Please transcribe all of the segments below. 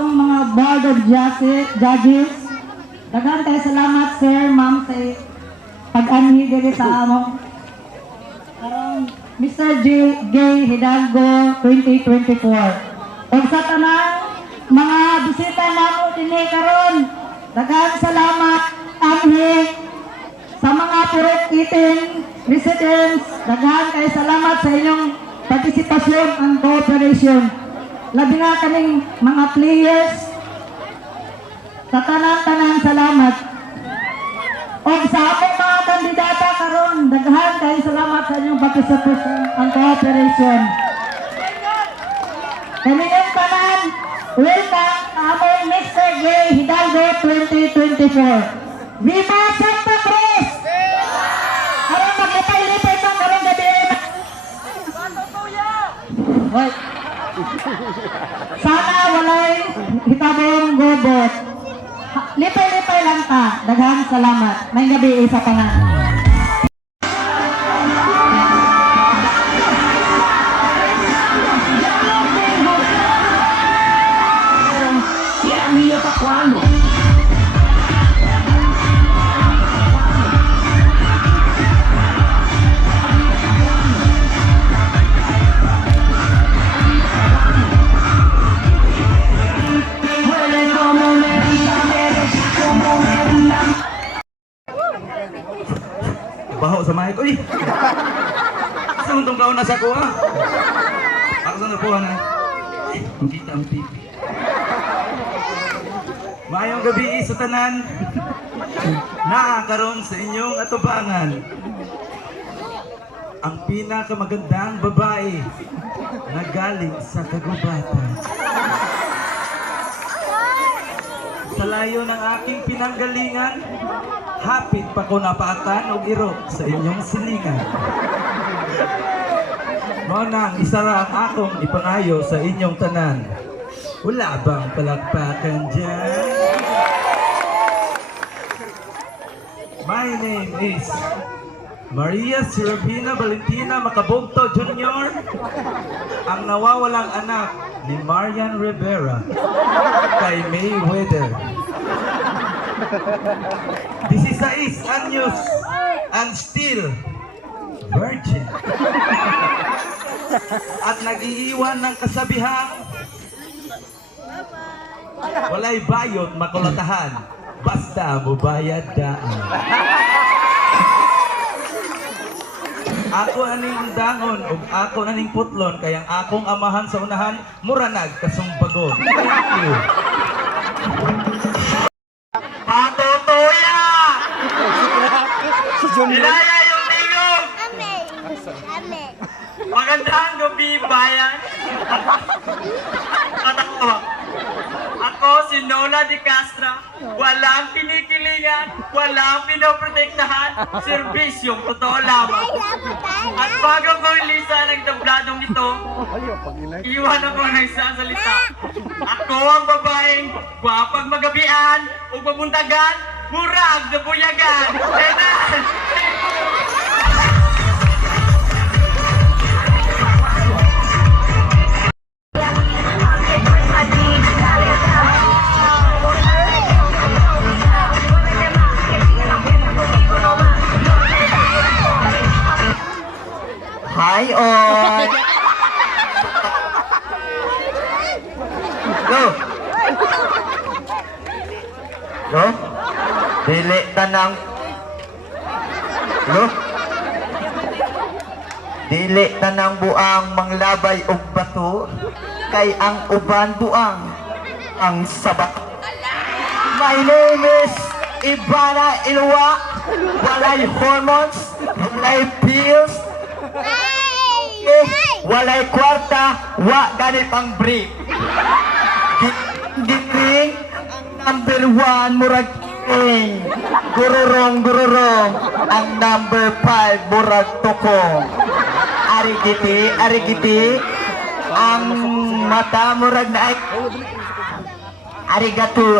akong mga board of judges. Daghang kay salamat sir, ma'am sa pag-anhi diri sa among karong Mr. Gay Hidalgo 2024. Ug sa tanang mga bisita namo dinhi karon, daghang salamat anhi sa mga purok itin residents. Daghang kay salamat sa inyong partisipasyon and cooperation. Labi na kaming mga players, sa tanan-tanan salamat. O sa aming mga kandidata karon, daghan kay salamat sa inyong partisipasyon and cooperation. Kaniyong tanan, welcome sa aming Mr. Gay Hidalgo 2024. Viva Santa Cruz! Karon maglipay-lipay pa karong gabi. Hoy. Sana walay hitabong gobot. Lipay-lipay lang ta. Daghang salamat. May gabi isa pa nga. Baho sa mic. Uy! Saan itong kauna sa kuha? Ako sa nakuha na. Hindi kita ang pipi. Mayong gabi sa tanan. Nakakaroon sa inyong atubangan. Ang pinakamagandang babae na galing sa kagubatan. Sa layo ng aking pinanggalingan, hapit pa ko napaatan o irok sa inyong silingan. Ngunang isa ra ang akong ipangayo sa inyong tanan. Wala bang palakpakan dyan? My name is Maria Serafina Valentina Macabugto Jr., ang nawawalang anak ni Marian Rivera kay Mayweather. 16 anyos and still virgin. At nag-iiwan ng kasabihang walay bayot makulatahan basta mubayad daan. Ako aning undangon ug ako aning putlon kayang akong amahan sa unahan muranag kasumbagon. Thank you. Patutuya! Ilaya yung tingog! Magandang gabi, bayan! Ako si Nola de Castro, walang kinikilingan, walang pinoprotektahan, serbisyong totoo lamang. At bago ko ilisa ng tabladong ito, iwan ako ng isang salita. Ako ang babaeng gwapag magabian o pamuntagan, murag na buyagan. Enan! Hi, all! Go! Go! Dili tanang... Go! Dili tanang buang manglabay og bato, kay ang uban buang ang sabat. My name is Ivana Ilwa. Walay hormones, walay pills, walay kwarta, wa ganit ang brief. Gitring ang number 1 murag king. Gururong, ang number 5 murag tukong. Arigiti, ang mata murag na ay arigato,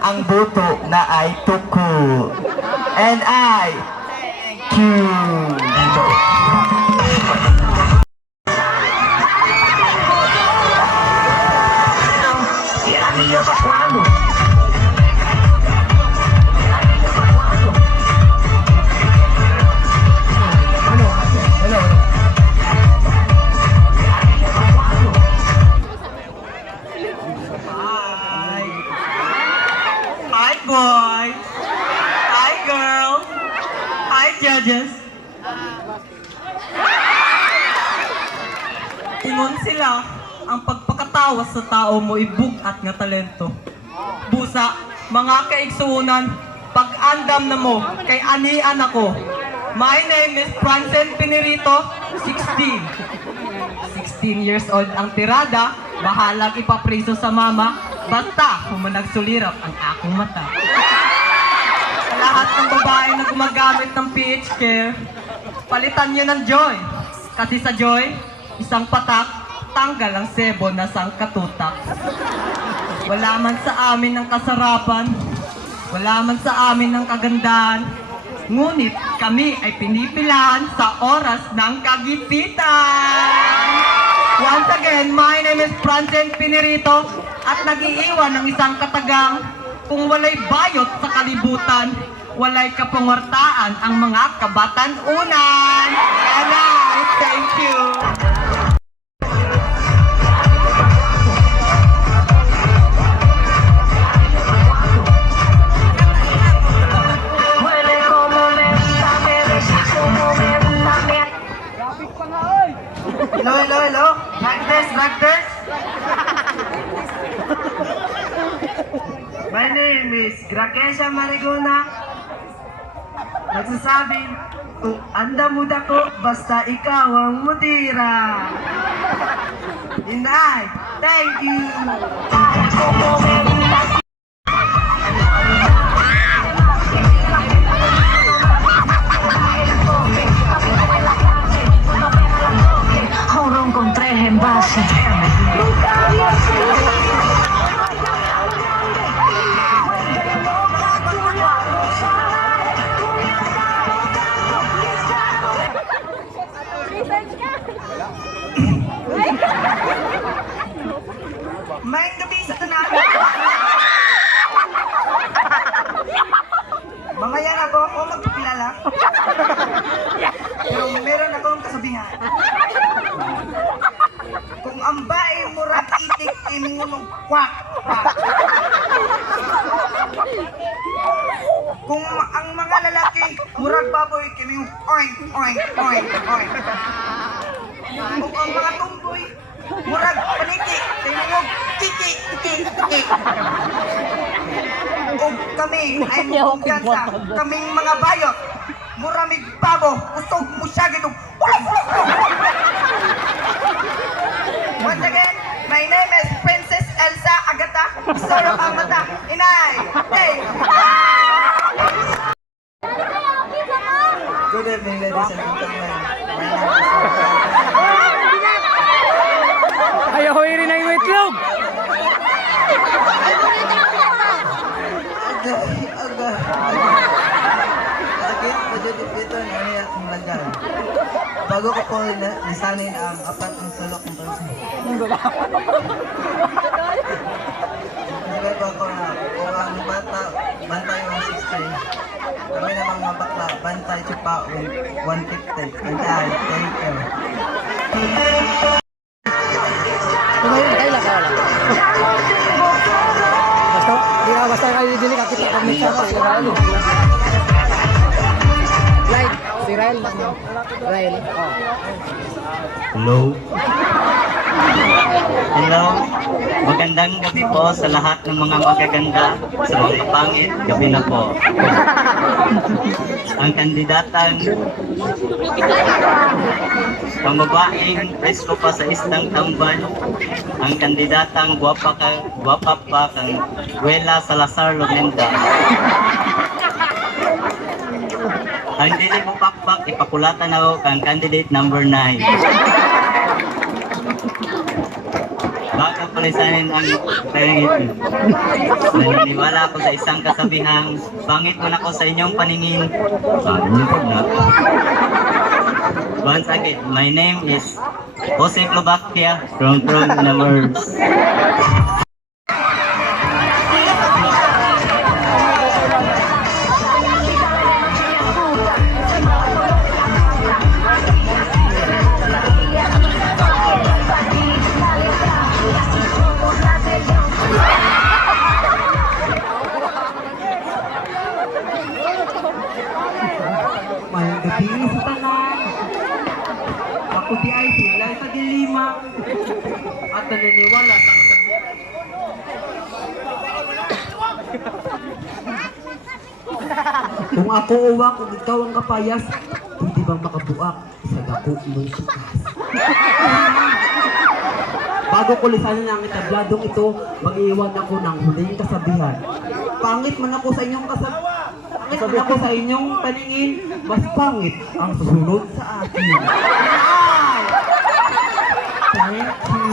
ang buto na ay tuko. And I thank you. Ingon sila, ang pagpakatawas sa tao mo ibugat nga talento. Busa, mga kaigsuunan, pag-andam na mo, kay anian ako. My name is Francen Pinirito, 16. 16 years old ang tirada, bahalag ipapriso sa mama, basta humanagsulirap ang akong mata. Sa lahat ng babae na gumagamit ng PH Care, palitan nyo ng Joy. Kasi sa Joy, isang patak, tanggal ang sebo na sangkatutak. Wala man sa amin ng kasarapan, wala man sa amin ng kagandahan, ngunit kami ay pinipilahan sa oras ng kagipitan. Once again, my name is Francen Pinirito at nag-iiwan ng isang katagang kung walay bayot sa kalibutan, walay kapangwartaan ang mga kabatan-unan. And I thank you. Hello. Magders. My name is Grakesia Marigona. Nagsasabing, kung anda muda ko, basta ikaw ang mutira. Inay, thank you. Jorón con 3 envases. May gabi sa namin. Mga yan ako magpapilala. Pero meron akong kasabihan. Kung ang bae murag itik imunong kwak. Kung ang mga lalaki murag baboy kiming oink. Kung ang mga tumboy murag paniki kiming kiki. Kung kami ay kumpiyansa, kaming mga bayot, muramig babo, usog mo siya gitong Once again, my name is Princess Elsa Agata, Soro Amata, Inay, hey! Good evening, ladies and gentlemen. My name is Ayaw ko rin na yung itlog! Sakit, majudip ito na niya akong lagal. Bago ko po lisanin ang apat ng sulok ng pansin. Sabi ko ako na kung ang bata, bantay 160. Kami namang mga bakla, bantay chupa 150. Bantay, thank you. Basta kayo dili kakita kami sa Israel. Right, Israel. Israel. Hello. Magandang gabi po sa lahat ng mga magaganda, sa mga pangit, gabi na po. Ang kandidatang pambabaeng presko pa sa istang tamban, ang kandidatang gwapa pa kang Wela Salazar Lomenda. Ang dili ko pakpak, ipakulatan ako kang candidate number 9. Bago palisanin ang pangit. Naniniwala ako sa isang kasabihang, pangit mo na ko sa inyong paningin. Niyo po na. Once again, my name is Jose Clobacia from Numbers. May gabi sa tanan. Ako di ay sila sa gilima. at naniniwala sa kasabihan. Kung ako uwak, kung ikaw ang kapayas, hindi bang makabuak sa dako mong sukas? Bago ko lisanin ang itabladong ito, mag-iwan ako ng huling kasabihan. Pangit man ako sa inyong Pangit man ako sa inyong paningin, mas pangit ang susunod sa akin. Thank you.